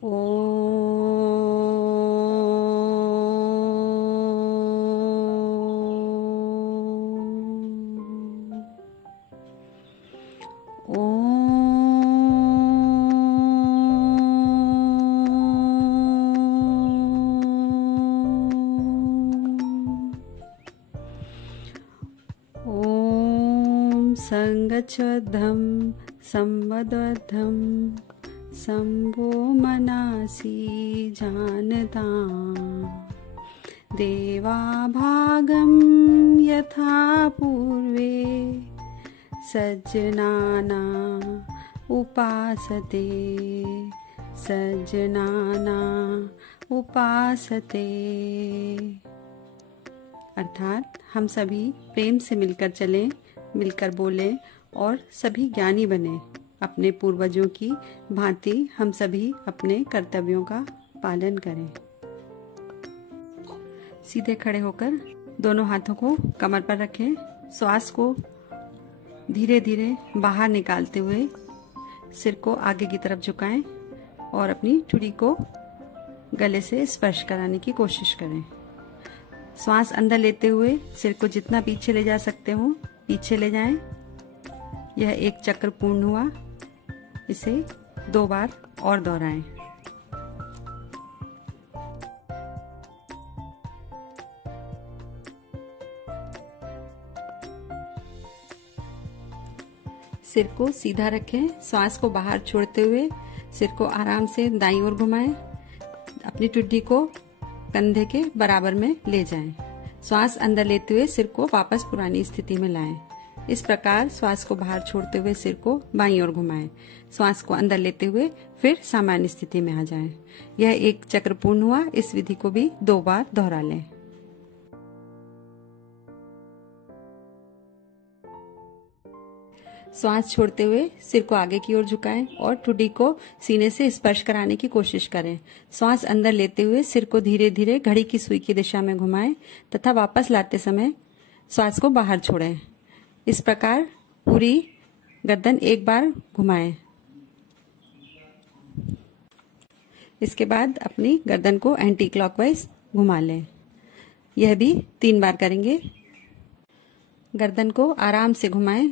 ओ संगच्छध्वं संवदध्वं शम्भो मनासि जानतां देवाभागं यथा पूर्वे सज्जनाना उपासते सज्जनाना उपासते। अर्थात हम सभी प्रेम से मिलकर चलें, मिलकर बोलें और सभी ज्ञानी बने। अपने पूर्वजों की भांति हम सभी अपने कर्तव्यों का पालन करें। सीधे खड़े होकर दोनों हाथों को कमर पर रखें। श्वास को धीरे धीरे बाहर निकालते हुए सिर को आगे की तरफ झुकाएं और अपनी ठुड़ी को गले से स्पर्श कराने की कोशिश करें। श्वास अंदर लेते हुए सिर को जितना पीछे ले जा सकते हो पीछे ले जाएं। यह एक चक्र पूर्ण हुआ। इसे 2 बार और दोहराएं। सिर को सीधा रखें। श्वास को बाहर छोड़ते हुए सिर को आराम से दाईं ओर घुमाएं। अपनी ठुड्डी को कंधे के बराबर में ले जाएं। श्वास अंदर लेते हुए सिर को वापस पुरानी स्थिति में लाएं। इस प्रकार श्वास को बाहर छोड़ते हुए सिर को बाईं ओर घुमाएं। श्वास को अंदर लेते हुए फिर सामान्य स्थिति में आ जाएं। यह एक चक्र पूर्ण हुआ। इस विधि को भी 2 बार दोहरा लें। श्वास छोड़ते हुए सिर को आगे की ओर झुकाएं और ठुड्डी को सीने से स्पर्श कराने की कोशिश करें। श्वास अंदर लेते हुए सिर को धीरे धीरे घड़ी की सुई की दिशा में घुमाएं तथा वापस लाते समय श्वास को बाहर छोड़ें। इस प्रकार पूरी गर्दन 1 बार घुमाएं। इसके बाद अपनी गर्दन को एंटी क्लॉकवाइज घुमा लें। यह भी 3 बार करेंगे। गर्दन को आराम से घुमाएं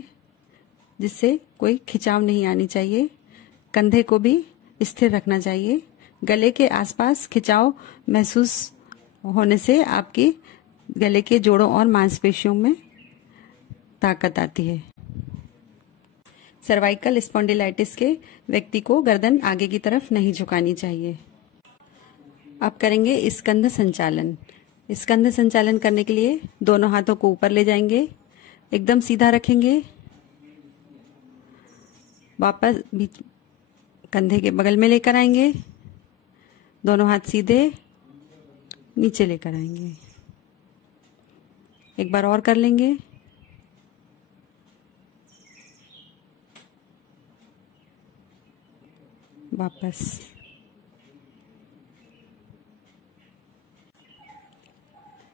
जिससे कोई खिंचाव नहीं आनी चाहिए। कंधे को भी स्थिर रखना चाहिए। गले के आसपास खिंचाव महसूस होने से आपकी गले के जोड़ों और मांसपेशियों में ताकत आती है। सर्वाइकल स्पॉन्डिलाइटिस के व्यक्ति को गर्दन आगे की तरफ नहीं झुकानी चाहिए। अब करेंगे स्कंध संचालन। स्कंध संचालन करने के लिए दोनों हाथों को ऊपर ले जाएंगे, एकदम सीधा रखेंगे, वापस बीच कंधे के बगल में लेकर आएंगे, दोनों हाथ सीधे नीचे लेकर आएंगे। एक बार और कर लेंगे। वापस।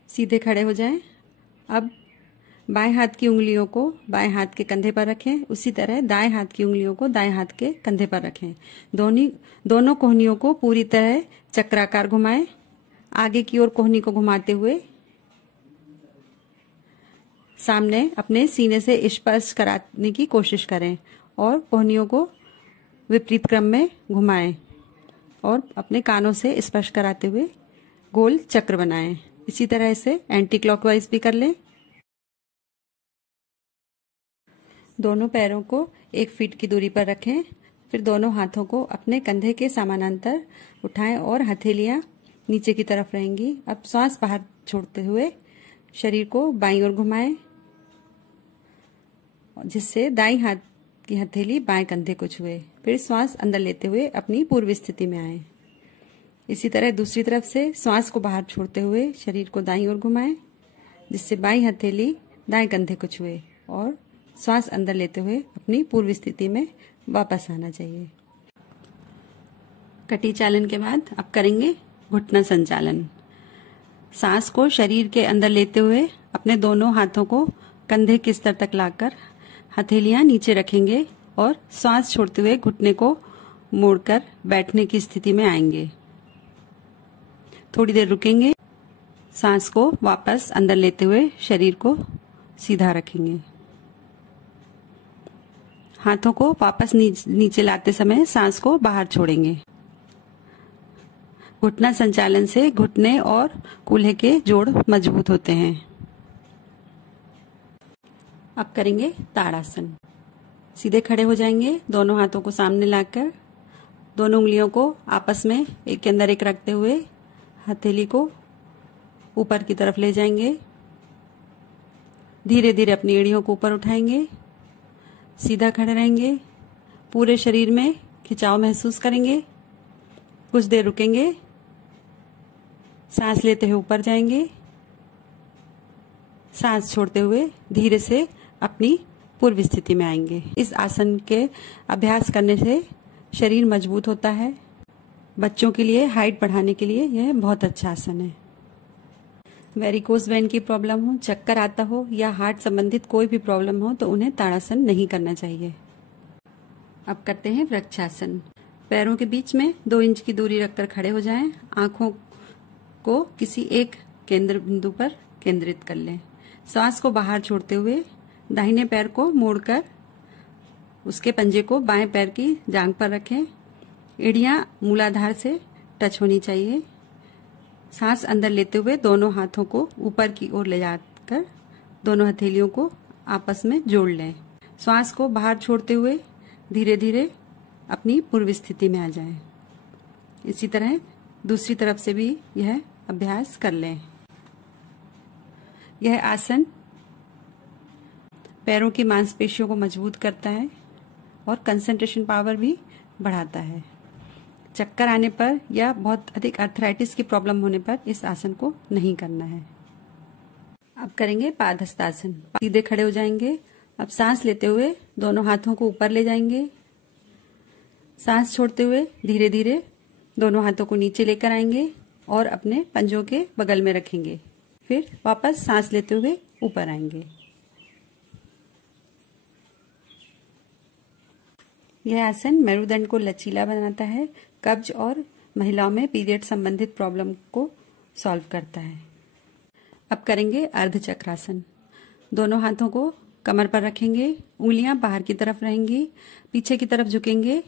सीधे खड़े हो जाएं। अब बाएं हाथ की उंगलियों को बाएं हाथ के कंधे पर रखें। उसी तरह दाएं हाथ की उंगलियों को दाएं हाथ के कंधे पर रखें। दोनों कोहनियों को पूरी तरह चक्राकार घुमाएं। आगे की ओर कोहनी को घुमाते हुए सामने अपने सीने से स्पर्श कराने की कोशिश करें और कोहनियों को विपरीत क्रम में घुमाएं और अपने कानों से स्पर्श कराते हुए गोल चक्र बनाएं। इसी तरह से एंटी क्लॉकवाइज भी कर लें। दोनों पैरों को 1 फीट की दूरी पर रखें। फिर दोनों हाथों को अपने कंधे के समानांतर उठाएं और हथेलियां नीचे की तरफ रहेंगी। अब श्वास बाहर छोड़ते हुए शरीर को बाईं ओर घुमाएं जिससे दाईं हाथ की हथेली बाएं कंधे को छुए। फिर श्वास अंदर लेते हुए अपनी पूर्व स्थिति में आए। इसी तरह दूसरी तरफ से श्वास को बाहर छोड़ते हुए शरीर को दाईं ओर घुमाएं जिससे बाईं हथेली दाएं कंधे को छुए और श्वास अंदर लेते हुए अपनी पूर्व स्थिति में वापस आना चाहिए। कटी चालन के बाद अब करेंगे घुटना संचालन। सांस को शरीर के अंदर लेते हुए अपने दोनों हाथों को कंधे के स्तर तक लाकर हथेलियां नीचे रखेंगे और श्वास छोड़ते हुए घुटने को मोड़कर बैठने की स्थिति में आएंगे। थोड़ी देर रुकेंगे, सांस को वापस अंदर लेते हुए शरीर को सीधा रखेंगे। हाथों को वापस नीचे लाते समय सांस को बाहर छोड़ेंगे। घुटना संचालन से घुटने और कूल्हे के जोड़ मजबूत होते हैं। अब करेंगे ताड़ासन। सीधे खड़े हो जाएंगे, दोनों हाथों को सामने लाकर दोनों उंगलियों को आपस में एक के अंदर एक रखते हुए हथेली को ऊपर की तरफ ले जाएंगे। धीरे धीरे अपनी एड़ियों को ऊपर उठाएंगे, सीधा खड़े रहेंगे। पूरे शरीर में खिंचाव महसूस करेंगे। कुछ देर रुकेंगे, सांस लेते हुए ऊपर जाएंगे, सांस छोड़ते हुए धीरे से अपनी पूर्व स्थिति में आएंगे। इस आसन के अभ्यास करने से शरीर मजबूत होता है। बच्चों के लिए हाइट बढ़ाने के लिए यह बहुत अच्छा आसन है। वेरिकोज वेन की प्रॉब्लम हो, चक्कर आता हो या हार्ट संबंधित कोई भी प्रॉब्लम हो तो उन्हें ताड़ासन नहीं करना चाहिए। अब करते हैं वृक्षासन। पैरों के बीच में 2 इंच की दूरी रखकर खड़े हो जाएं। आंखों को किसी एक केंद्र बिंदु पर केंद्रित कर लें। सांस को बाहर छोड़ते हुए दाहिने पैर को मोड़कर उसके पंजे को बाएं पैर की जांघ पर रखें। एड़ियां मूलाधार से टच होनी चाहिए। सांस अंदर लेते हुए दोनों हाथों को ऊपर की ओर ले जाकर दोनों हथेलियों को आपस में जोड़ लें। सांस को बाहर छोड़ते हुए धीरे धीरे अपनी पूर्व स्थिति में आ जाएं। इसी तरह दूसरी तरफ से भी यह अभ्यास कर लें। यह आसन पैरों की मांसपेशियों को मजबूत करता है और कंसंट्रेशन पावर भी बढ़ाता है। चक्कर आने पर या बहुत अधिक आर्थराइटिस की प्रॉब्लम होने पर इस आसन को नहीं करना है। अब करेंगे पादहस्तासन। सीधे खड़े हो जाएंगे। अब सांस लेते हुए दोनों हाथों को ऊपर ले जाएंगे। सांस छोड़ते हुए धीरे धीरे दोनों हाथों को नीचे लेकर आएंगे और अपने पंजों के बगल में रखेंगे। फिर वापस सांस लेते हुए ऊपर आएंगे। यह आसन मेरुदंड को लचीला बनाता है, कब्ज और महिलाओं में पीरियड संबंधित प्रॉब्लम को सॉल्व करता है। अब करेंगे अर्धचक्रासन। दोनों हाथों को कमर पर रखेंगे, उंगलियां बाहर की तरफ रहेंगी, पीछे की तरफ झुकेंगे,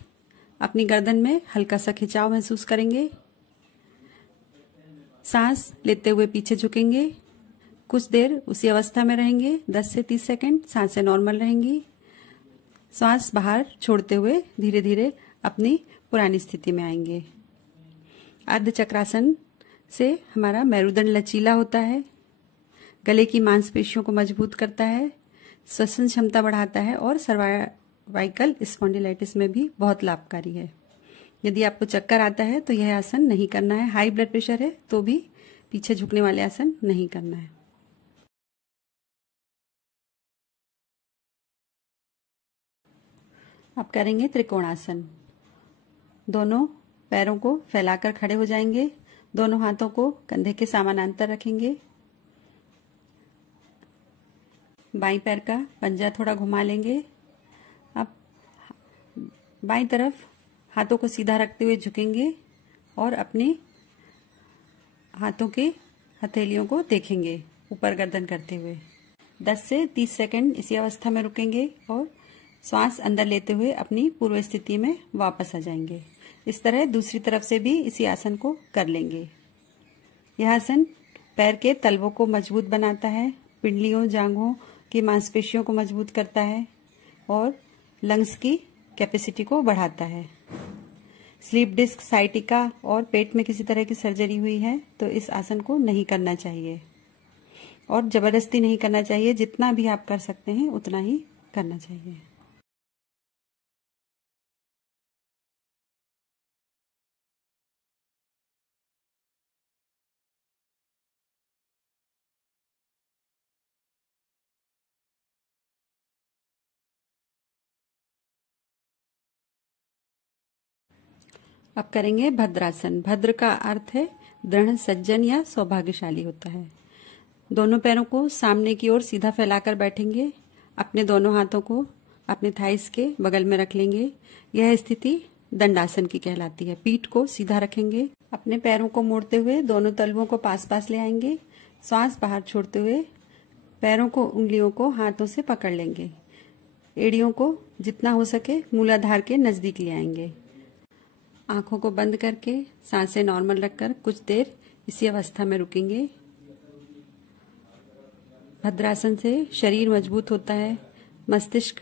अपनी गर्दन में हल्का सा खिंचाव महसूस करेंगे। सांस लेते हुए पीछे झुकेंगे। कुछ देर उसी अवस्था में रहेंगे, 10 से 30 सेकंड सांसें नॉर्मल रहेंगी। सांस बाहर छोड़ते हुए धीरे धीरे अपनी पुरानी स्थिति में आएंगे। अर्धचक्रासन से हमारा मेरुदंड लचीला होता है, गले की मांसपेशियों को मजबूत करता है, श्वसन क्षमता बढ़ाता है और सर्वाइकल स्पॉन्डिलाइटिस में भी बहुत लाभकारी है। यदि आपको चक्कर आता है तो यह आसन नहीं करना है। हाई ब्लड प्रेशर है तो भी पीछे झुकने वाले आसन नहीं करना है। अब करेंगे त्रिकोणासन। दोनों पैरों को फैलाकर खड़े हो जाएंगे। दोनों हाथों को कंधे के समानांतर रखेंगे। बाईं पैर का पंजा थोड़ा घुमा लेंगे। अब बाईं तरफ हाथों को सीधा रखते हुए झुकेंगे और अपने हाथों के हथेलियों को देखेंगे ऊपर गर्दन करते हुए। 10 से 30 सेकंड इसी अवस्था में रुकेंगे और श्वास अंदर लेते हुए अपनी पूर्व स्थिति में वापस आ जाएंगे। इस तरह दूसरी तरफ से भी इसी आसन को कर लेंगे। यह आसन पैर के तलवों को मजबूत बनाता है, पिंडलियों जांघों की मांसपेशियों को मजबूत करता है और लंग्स की कैपेसिटी को बढ़ाता है। स्लीप डिस्क, साइटिका और पेट में किसी तरह की सर्जरी हुई है तो इस आसन को नहीं करना चाहिए और जबरदस्ती नहीं करना चाहिए। जितना भी आप कर सकते हैं उतना ही करना चाहिए। अब करेंगे भद्रासन। भद्र का अर्थ है दृढ़, सज्जन या सौभाग्यशाली होता है। दोनों पैरों को सामने की ओर सीधा फैलाकर बैठेंगे। अपने दोनों हाथों को अपने थाइस के बगल में रख लेंगे। यह स्थिति दंडासन की कहलाती है। पीठ को सीधा रखेंगे, अपने पैरों को मोड़ते हुए दोनों तलवों को पास पास ले आएंगे। श्वास बाहर छोड़ते हुए पैरों को, उंगलियों को हाथों से पकड़ लेंगे। एड़ियों को जितना हो सके मूलाधार के नजदीक ले आएंगे। आंखों को बंद करके सांसें नॉर्मल रखकर कुछ देर इसी अवस्था में रुकेंगे। भद्रासन से शरीर मजबूत होता है, मस्तिष्क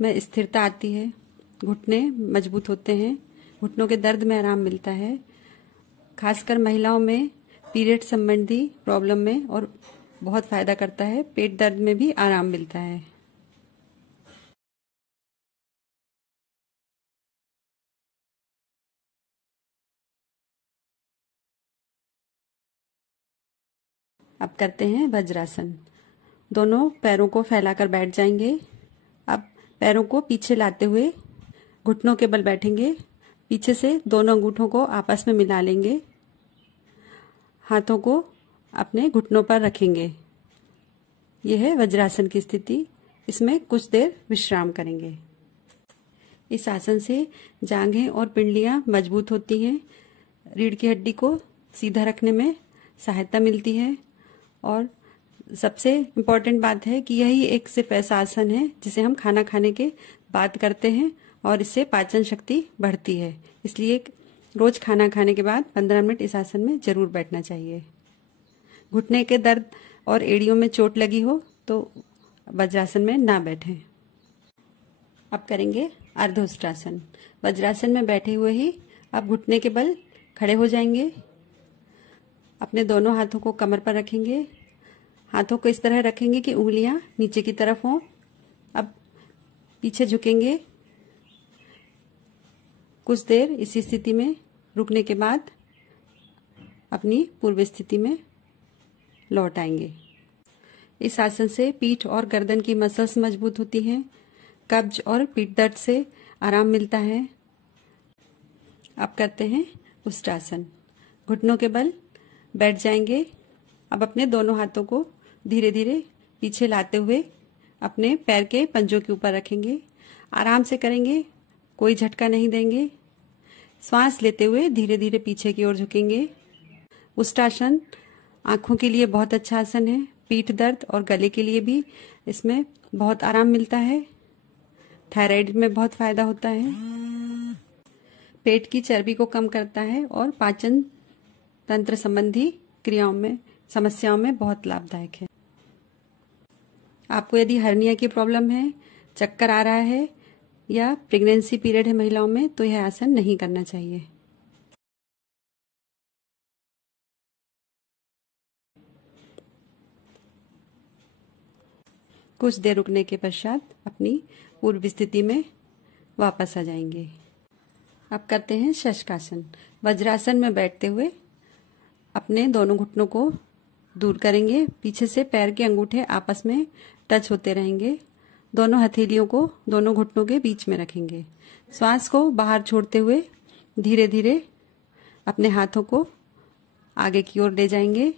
में स्थिरता आती है, घुटने मजबूत होते हैं, घुटनों के दर्द में आराम मिलता है। खासकर महिलाओं में पीरियड संबंधी प्रॉब्लम में और बहुत फायदा करता है। पेट दर्द में भी आराम मिलता है। अब करते हैं वज्रासन। दोनों पैरों को फैलाकर बैठ जाएंगे। अब पैरों को पीछे लाते हुए घुटनों के बल बैठेंगे। पीछे से दोनों अंगूठों को आपस में मिला लेंगे। हाथों को अपने घुटनों पर रखेंगे। यह है वज्रासन की स्थिति। इसमें कुछ देर विश्राम करेंगे। इस आसन से जांघें और पिंडलियां मजबूत होती हैं। रीढ़ की हड्डी को सीधा रखने में सहायता मिलती है। और सबसे इम्पोर्टेंट बात है कि यही एक सिर्फ ऐसा आसन है जिसे हम खाना खाने के बाद करते हैं और इससे पाचन शक्ति बढ़ती है। इसलिए रोज खाना खाने के बाद 15 मिनट इस आसन में जरूर बैठना चाहिए। घुटने के दर्द और एड़ियों में चोट लगी हो तो वज्रासन में ना बैठें। अब करेंगे अर्धोष्ट्रासन। वज्रासन में बैठे हुए ही अब घुटने के बल खड़े हो जाएंगे। अपने दोनों हाथों को कमर पर रखेंगे। हाथों को इस तरह रखेंगे कि उंगलियां नीचे की तरफ हों। अब पीछे झुकेंगे। कुछ देर इसी स्थिति में रुकने के बाद अपनी पूर्व स्थिति में लौट आएंगे। इस आसन से पीठ और गर्दन की मसल्स मजबूत होती हैं। कब्ज और पीठ दर्द से आराम मिलता है। अब करते हैं उष्ट्रासन। घुटनों के बल बैठ जाएंगे। अब अपने दोनों हाथों को धीरे धीरे पीछे लाते हुए अपने पैर के पंजों के ऊपर रखेंगे। आराम से करेंगे, कोई झटका नहीं देंगे। श्वास लेते हुए धीरे धीरे पीछे की ओर झुकेंगे। उष्ट्रासन आंखों के लिए बहुत अच्छा आसन है। पीठ दर्द और गले के लिए भी इसमें बहुत आराम मिलता है। थायराइड में बहुत फायदा होता है। पेट की चर्बी को कम करता है और पाचन तंत्र संबंधी क्रियाओं में, समस्याओं में बहुत लाभदायक है। आपको यदि हर्निया की प्रॉब्लम है, चक्कर आ रहा है या प्रेगनेंसी पीरियड है महिलाओं में, तो यह आसन नहीं करना चाहिए। कुछ देर रुकने के पश्चात अपनी पूर्व स्थिति में वापस आ जाएंगे। अब करते हैं शशकासन। वज्रासन में बैठते हुए अपने दोनों घुटनों को दूर करेंगे। पीछे से पैर के अंगूठे आपस में टच होते रहेंगे। दोनों हथेलियों को दोनों घुटनों के बीच में रखेंगे। श्वास को बाहर छोड़ते हुए धीरे धीरे अपने हाथों को आगे की ओर ले जाएंगे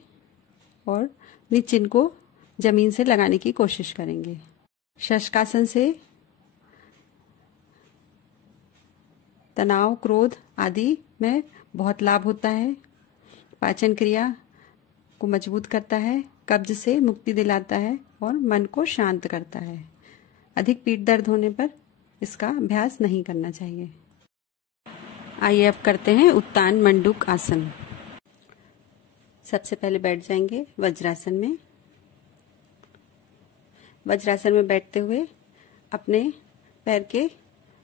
और अपनी चिन को जमीन से लगाने की कोशिश करेंगे। शशकासन से तनाव, क्रोध आदि में बहुत लाभ होता है। पाचन क्रिया को मजबूत करता है, कब्ज से मुक्ति दिलाता है और मन को शांत करता है। अधिक पीठ दर्द होने पर इसका अभ्यास नहीं करना चाहिए। आइए अब करते हैं उत्तान मंडूक आसन। सबसे पहले बैठ जाएंगे वज्रासन में। वज्रासन में बैठते हुए अपने पैर के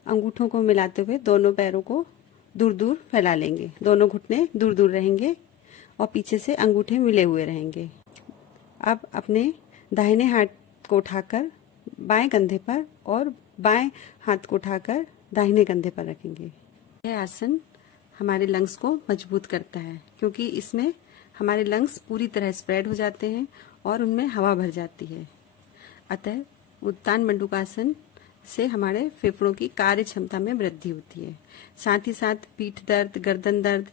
अंगूठों को मिलाते हुए दोनों पैरों को दूर दूर फैला लेंगे। दोनों घुटने दूर दूर रहेंगे और पीछे से अंगूठे मिले हुए रहेंगे। अब अपने दाहिने हाथ को उठाकर बाएं कंधे पर और बाएं हाथ को उठाकर दाहिने कंधे पर रखेंगे। यह आसन हमारे लंग्स को मजबूत करता है, क्योंकि इसमें हमारे लंग्स पूरी तरह स्प्रेड हो जाते हैं और उनमें हवा भर जाती है। अतः उत्तान मंडूकासन से हमारे फेफड़ों की कार्य क्षमता में वृद्धि होती है। साथ ही साथ पीठ दर्द, गर्दन दर्द,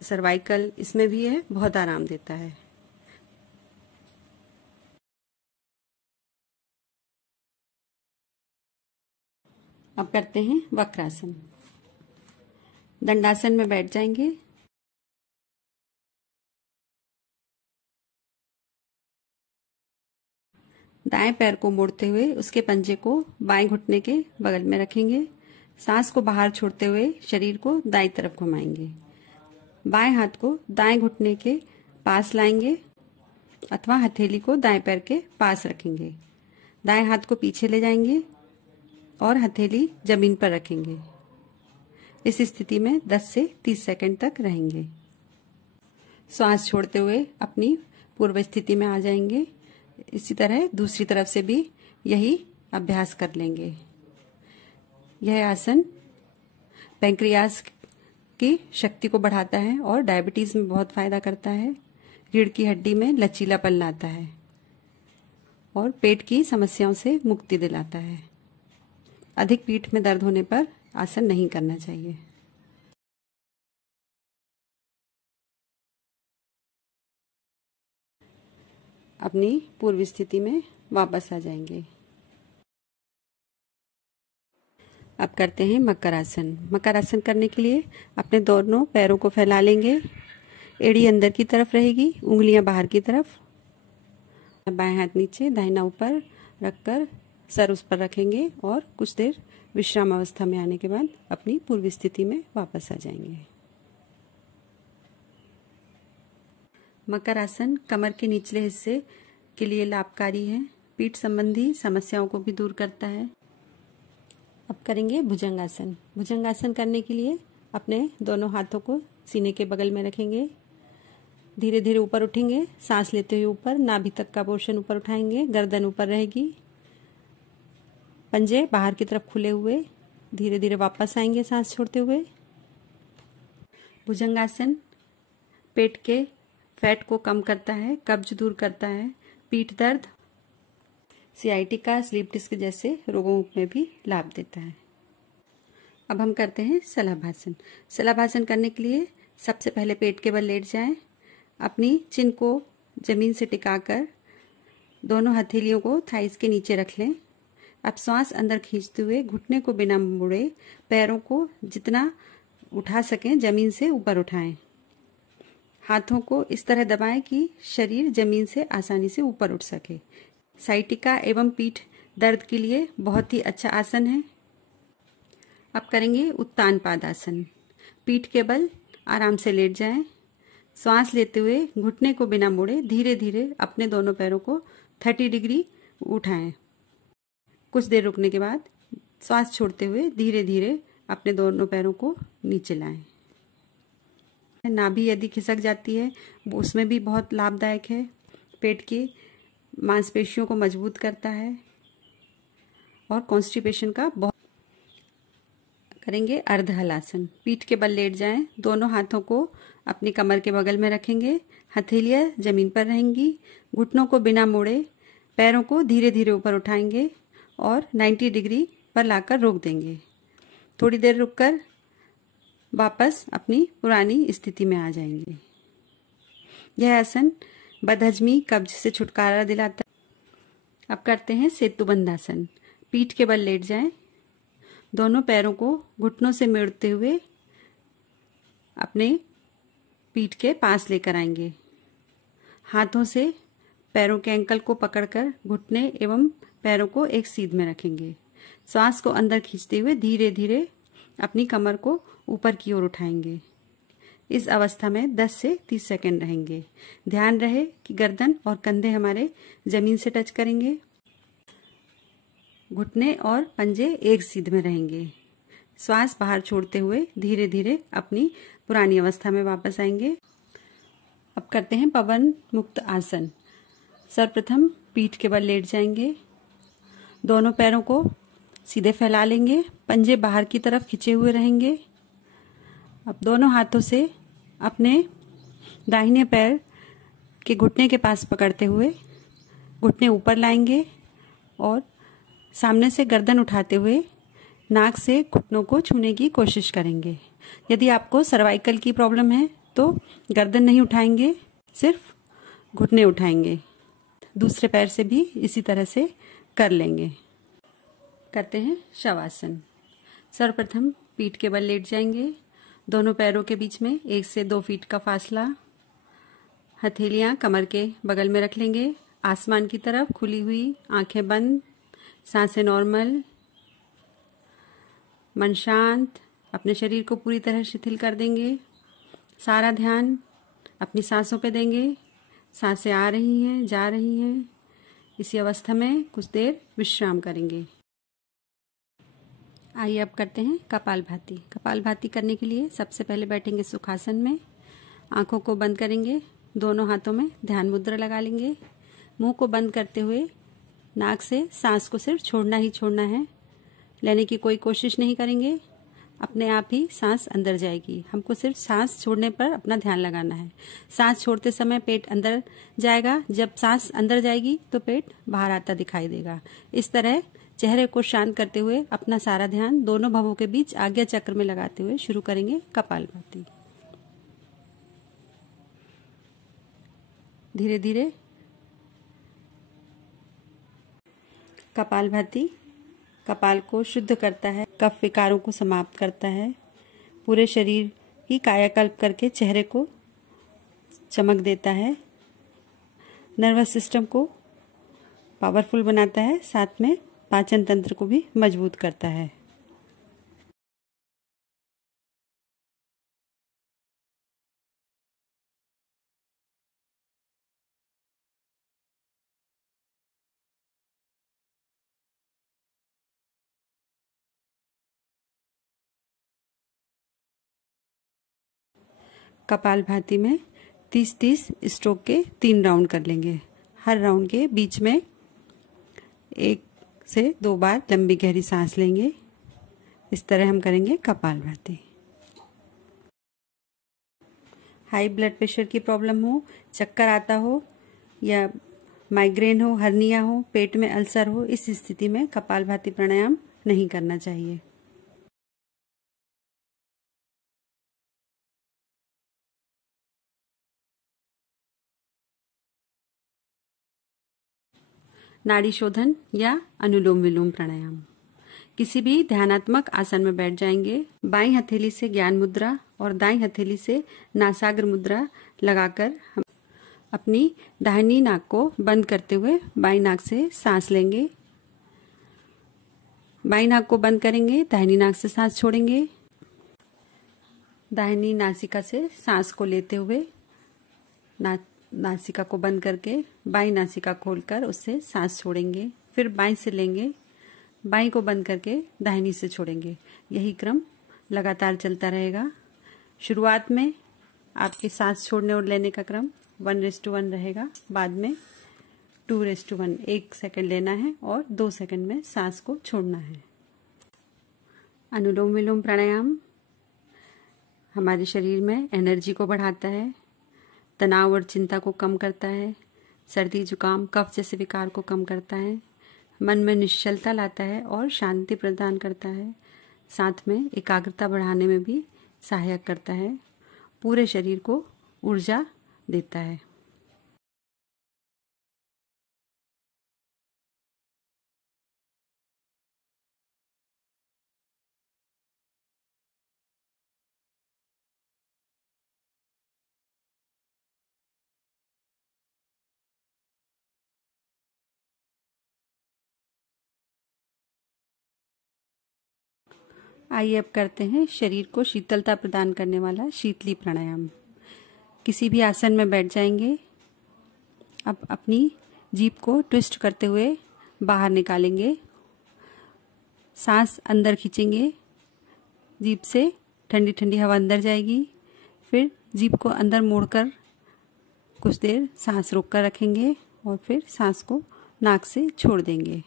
सर्वाइकल, इसमें भी यह बहुत आराम देता है। अब करते हैं वक्रासन। दंडासन में बैठ जाएंगे। दाएं पैर को मोड़ते हुए उसके पंजे को बाएं घुटने के बगल में रखेंगे। सांस को बाहर छोड़ते हुए शरीर को दाईं तरफ घुमाएंगे। बाएं हाथ को दाएं घुटने के पास लाएंगे अथवा हथेली को दाएं पैर के पास रखेंगे। दाएं हाथ को पीछे ले जाएंगे और हथेली जमीन पर रखेंगे। इस स्थिति में 10 से 30 सेकंड तक रहेंगे। श्वास छोड़ते हुए अपनी पूर्व स्थिति में आ जाएंगे। इसी तरह दूसरी तरफ से भी यही अभ्यास कर लेंगे। यह आसन पैंक्रियास की शक्ति को बढ़ाता है और डायबिटीज में बहुत फायदा करता है। रीढ़ की हड्डी में लचीलापन लाता है और पेट की समस्याओं से मुक्ति दिलाता है। अधिक पीठ में दर्द होने पर आसन नहीं करना चाहिए। अपनी पूर्व स्थिति में वापस आ जाएंगे। अब करते हैं मकर आसन। मकर आसन करने के लिए अपने दोनों पैरों को फैला लेंगे। एड़ी अंदर की तरफ रहेगी, उंगलियां बाहर की तरफ। बाएं हाथ नीचे, दाहिना ऊपर रखकर सर उस पर रखेंगे और कुछ देर विश्राम अवस्था में आने के बाद अपनी पूर्व स्थिति में वापस आ जाएंगे। मकर आसन कमर के निचले हिस्से के लिए लाभकारी है। पीठ संबंधी समस्याओं को भी दूर करता है। अब करेंगे भुजंगासन। भुजंगासन करने के लिए अपने दोनों हाथों को सीने के बगल में रखेंगे। धीरे धीरे ऊपर उठेंगे। सांस लेते हुए ऊपर नाभि तक का पोर्शन ऊपर उठाएंगे। गर्दन ऊपर रहेगी। पंजे बाहर की तरफ खुले हुए धीरे धीरे वापस आएंगे सांस छोड़ते हुए। भुजंगासन पेट के फैट को कम करता है, कब्ज दूर करता है, पीठ दर्द, सियाटिका, स्लीप डिस्क जैसे रोगों में भी लाभ देता है। अब हम करते हैं शलभासन। शलभासन करने के लिए सबसे पहले पेट के बल लेट जाएं। अपनी चिन को जमीन से टिकाकर दोनों हथेलियों को थाइस के नीचे रख लें। अब श्वास अंदर खींचते हुए घुटने को बिना मुड़े पैरों को जितना उठा सकें जमीन से ऊपर उठाएं। हाथों को इस तरह दबाएं कि शरीर जमीन से आसानी से ऊपर उठ सके। साइटिका एवं पीठ दर्द के लिए बहुत ही अच्छा आसन है। अब करेंगे उत्तान पादासन। पीठ के बल आराम से लेट जाएं। श्वास लेते हुए घुटने को बिना मोड़े धीरे धीरे अपने दोनों पैरों को 30 डिग्री उठाएं। कुछ देर रुकने के बाद श्वास छोड़ते हुए धीरे धीरे अपने दोनों पैरों को नीचे लाएं। नाभि यदि खिसक जाती है उसमें भी बहुत लाभदायक है। पेट की मांसपेशियों को मजबूत करता है और कॉन्स्टिपेशन का बहुत। करेंगे अर्ध हलासन। पीठ के बल लेट जाएं। दोनों हाथों को अपनी कमर के बगल में रखेंगे। हथेलियां जमीन पर रहेंगी। घुटनों को बिना मोड़े पैरों को धीरे धीरे ऊपर उठाएंगे और 90 डिग्री पर लाकर रोक देंगे। थोड़ी देर रुककर वापस अपनी पुरानी स्थिति में आ जाएंगे। यह आसन बदहजमी, कब्ज से छुटकारा दिलाता है। अब करते हैं सेतुबंधासन। पीठ के बल लेट जाएं। दोनों पैरों को घुटनों से मेड़ते हुए अपने पीठ के पास लेकर आएंगे। हाथों से पैरों के एंकल को पकड़कर घुटने एवं पैरों को एक सीध में रखेंगे। श्वास को अंदर खींचते हुए धीरे धीरे अपनी कमर को ऊपर की ओर उठाएंगे। इस अवस्था में 10 से 30 सेकंड रहेंगे। ध्यान रहे कि गर्दन और कंधे हमारे जमीन से टच करेंगे। घुटने और पंजे एक सीध में रहेंगे। श्वास बाहर छोड़ते हुए धीरे धीरे अपनी पुरानी अवस्था में वापस आएंगे। अब करते हैं पवन मुक्त आसन। सर्वप्रथम पीठ के बल लेट जाएंगे। दोनों पैरों को सीधे फैला लेंगे। पंजे बाहर की तरफ खिंचे हुए रहेंगे। अब दोनों हाथों से अपने दाहिने पैर के घुटने के पास पकड़ते हुए घुटने ऊपर लाएंगे और सामने से गर्दन उठाते हुए नाक से घुटनों को छूने की कोशिश करेंगे। यदि आपको सर्वाइकल की प्रॉब्लम है तो गर्दन नहीं उठाएंगे, सिर्फ घुटने उठाएंगे। दूसरे पैर से भी इसी तरह से कर लेंगे। करते हैं शवासन। सर्वप्रथम पीठ के बल लेट जाएंगे। दोनों पैरों के बीच में 1 से 2 फीट का फासला। हथेलियां कमर के बगल में रख लेंगे, आसमान की तरफ खुली हुई, आंखें बंद, सांसें नॉर्मल, मन शांत। अपने शरीर को पूरी तरह शिथिल कर देंगे। सारा ध्यान अपनी सांसों पे देंगे। सांसें आ रही हैं, जा रही हैं। इसी अवस्था में कुछ देर विश्राम करेंगे। आइए अब करते हैं कपालभाति। कपालभाति करने के लिए सबसे पहले बैठेंगे सुखासन में। आंखों को बंद करेंगे, दोनों हाथों में ध्यान मुद्रा लगा लेंगे। मुंह को बंद करते हुए नाक से सांस को सिर्फ छोड़ना ही छोड़ना है, लेने की कोई कोशिश नहीं करेंगे। अपने आप ही सांस अंदर जाएगी। हमको सिर्फ सांस छोड़ने पर अपना ध्यान लगाना है। सांस छोड़ते समय पेट अंदर जाएगा, जब सांस अंदर जाएगी तो पेट बाहर आता दिखाई देगा। इस तरह चेहरे को शांत करते हुए अपना सारा ध्यान दोनों भवों के बीच आज्ञा चक्र में लगाते हुए शुरू करेंगे कपालभाति। धीरे धीरे कपालभाति कपाल को शुद्ध करता है, कफ विकारों को समाप्त करता है, पूरे शरीर की कायाकल्प करके चेहरे को चमक देता है, नर्वस सिस्टम को पावरफुल बनाता है, साथ में पाचन तंत्र को भी मजबूत करता है। कपालभाति में 30-30 स्ट्रोक के 3 राउंड कर लेंगे। हर राउंड के बीच में 1 से 2 बार लंबी गहरी सांस लेंगे। इस तरह हम करेंगे कपालभाति। हाई ब्लड प्रेशर की प्रॉब्लम हो, चक्कर आता हो या माइग्रेन हो, हर्निया हो, पेट में अल्सर हो, इस स्थिति में कपालभाति प्राणायाम नहीं करना चाहिए। नाड़ी शोधन या अनुलोम विलोम प्राणायाम। किसी भी ध्यानात्मक आसन में बैठ जाएंगे। बाईं हथेली से ज्ञान मुद्रा और दाईं हथेली से नासाग्र मुद्रा लगाकर हम अपनी दाहिनी नाक को बंद करते हुए बाईं नाक से सांस लेंगे। बाईं नाक को बंद करेंगे, दाहिनी नाक से सांस छोड़ेंगे। दाहिनी नासिका से सांस को लेते हुए नासिका को बंद करके बाईं नासिका खोलकर उससे सांस छोड़ेंगे। फिर बाईं से लेंगे, बाईं को बंद करके दाहिनी से छोड़ेंगे। यही क्रम लगातार चलता रहेगा। शुरुआत में आपके सांस छोड़ने और लेने का क्रम 1:1 रहेगा। बाद में 2:1, 1 सेकंड लेना है और 2 सेकंड में सांस को छोड़ना है। अनुलोम विलोम प्राणायाम हमारे शरीर में एनर्जी को बढ़ाता है, तनाव और चिंता को कम करता है, सर्दी जुकाम कफ जैसे विकार को कम करता है, मन में निश्चलता लाता है और शांति प्रदान करता है। साथ में एकाग्रता बढ़ाने में भी सहायक करता है, पूरे शरीर को ऊर्जा देता है। आइए अब करते हैं शरीर को शीतलता प्रदान करने वाला शीतली प्राणायाम। किसी भी आसन में बैठ जाएंगे। अब अपनी जीभ को ट्विस्ट करते हुए बाहर निकालेंगे। सांस अंदर खींचेंगे, जीभ से ठंडी ठंडी हवा अंदर जाएगी। फिर जीभ को अंदर मोड़कर कुछ देर सांस रोककर रखेंगे और फिर सांस को नाक से छोड़ देंगे।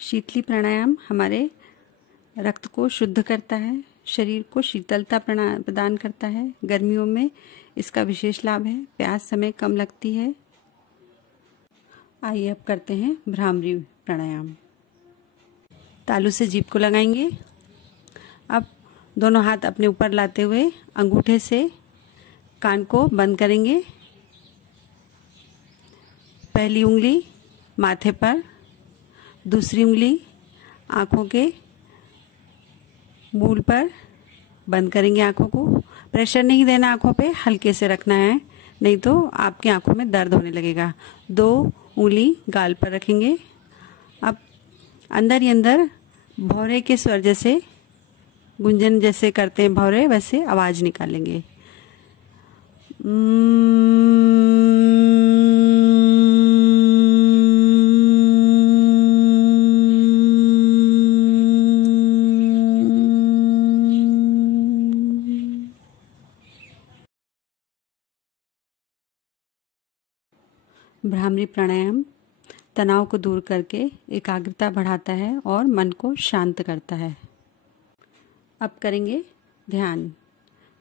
शीतली प्राणायाम हमारे रक्त को शुद्ध करता है, शरीर को शीतलता प्रदान करता है। गर्मियों में इसका विशेष लाभ है, प्यास समय कम लगती है। आइए अब करते हैं भ्रामरी प्राणायाम। तालू से जीभ को लगाएंगे। अब दोनों हाथ अपने ऊपर लाते हुए अंगूठे से कान को बंद करेंगे। पहली उंगली माथे पर, दूसरी उंगली आंखों के मूल पर बंद करेंगे आँखों को। प्रेशर नहीं देना आँखों पे, हल्के से रखना है, नहीं तो आपकी आँखों में दर्द होने लगेगा। 2 उंगली गाल पर रखेंगे। अब अंदर ही अंदर भौरे के स्वर जैसे, गुंजन जैसे करते हैं भौरे, वैसे आवाज निकालेंगे। भ्रामरी प्राणायाम तनाव को दूर करके एकाग्रता बढ़ाता है और मन को शांत करता है। अब करेंगे ध्यान।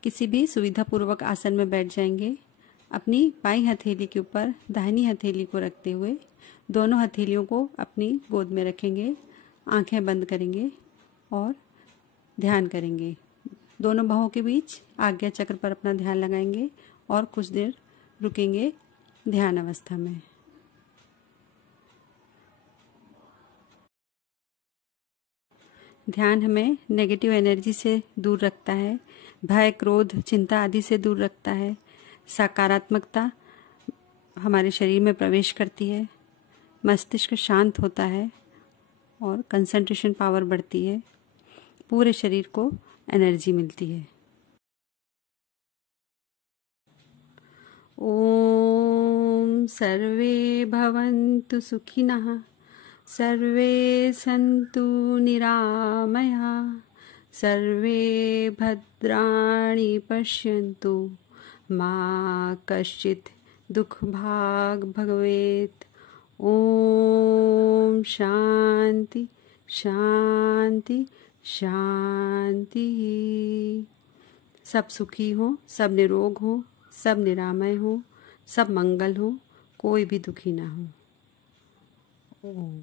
किसी भी सुविधापूर्वक आसन में बैठ जाएंगे। अपनी बाईं हथेली के ऊपर दाहिनी हथेली को रखते हुए दोनों हथेलियों को अपनी गोद में रखेंगे। आंखें बंद करेंगे और ध्यान करेंगे। दोनों बाहों के बीच आज्ञा चक्र पर अपना ध्यान लगाएंगे और कुछ देर रुकेंगे ध्यान अवस्था में। ध्यान हमें नेगेटिव एनर्जी से दूर रखता है, भय, क्रोध, चिंता आदि से दूर रखता है। सकारात्मकता हमारे शरीर में प्रवेश करती है, मस्तिष्क शांत होता है और कंसंट्रेशन पावर बढ़ती है। पूरे शरीर को एनर्जी मिलती है। ओम सर्वे भवन्तु सुखिनः, सर्वे सन्तु निरामयाः, सर्वे भद्राणि पश्यन्तु, मा कश्चित् दुःखभाग् भवेत्। ओम शांति शांति शांति। सब सुखी हो, सब निरोग हो, सब निरामय हो, सब मंगल हो, कोई भी दुखी ना हो। ओम।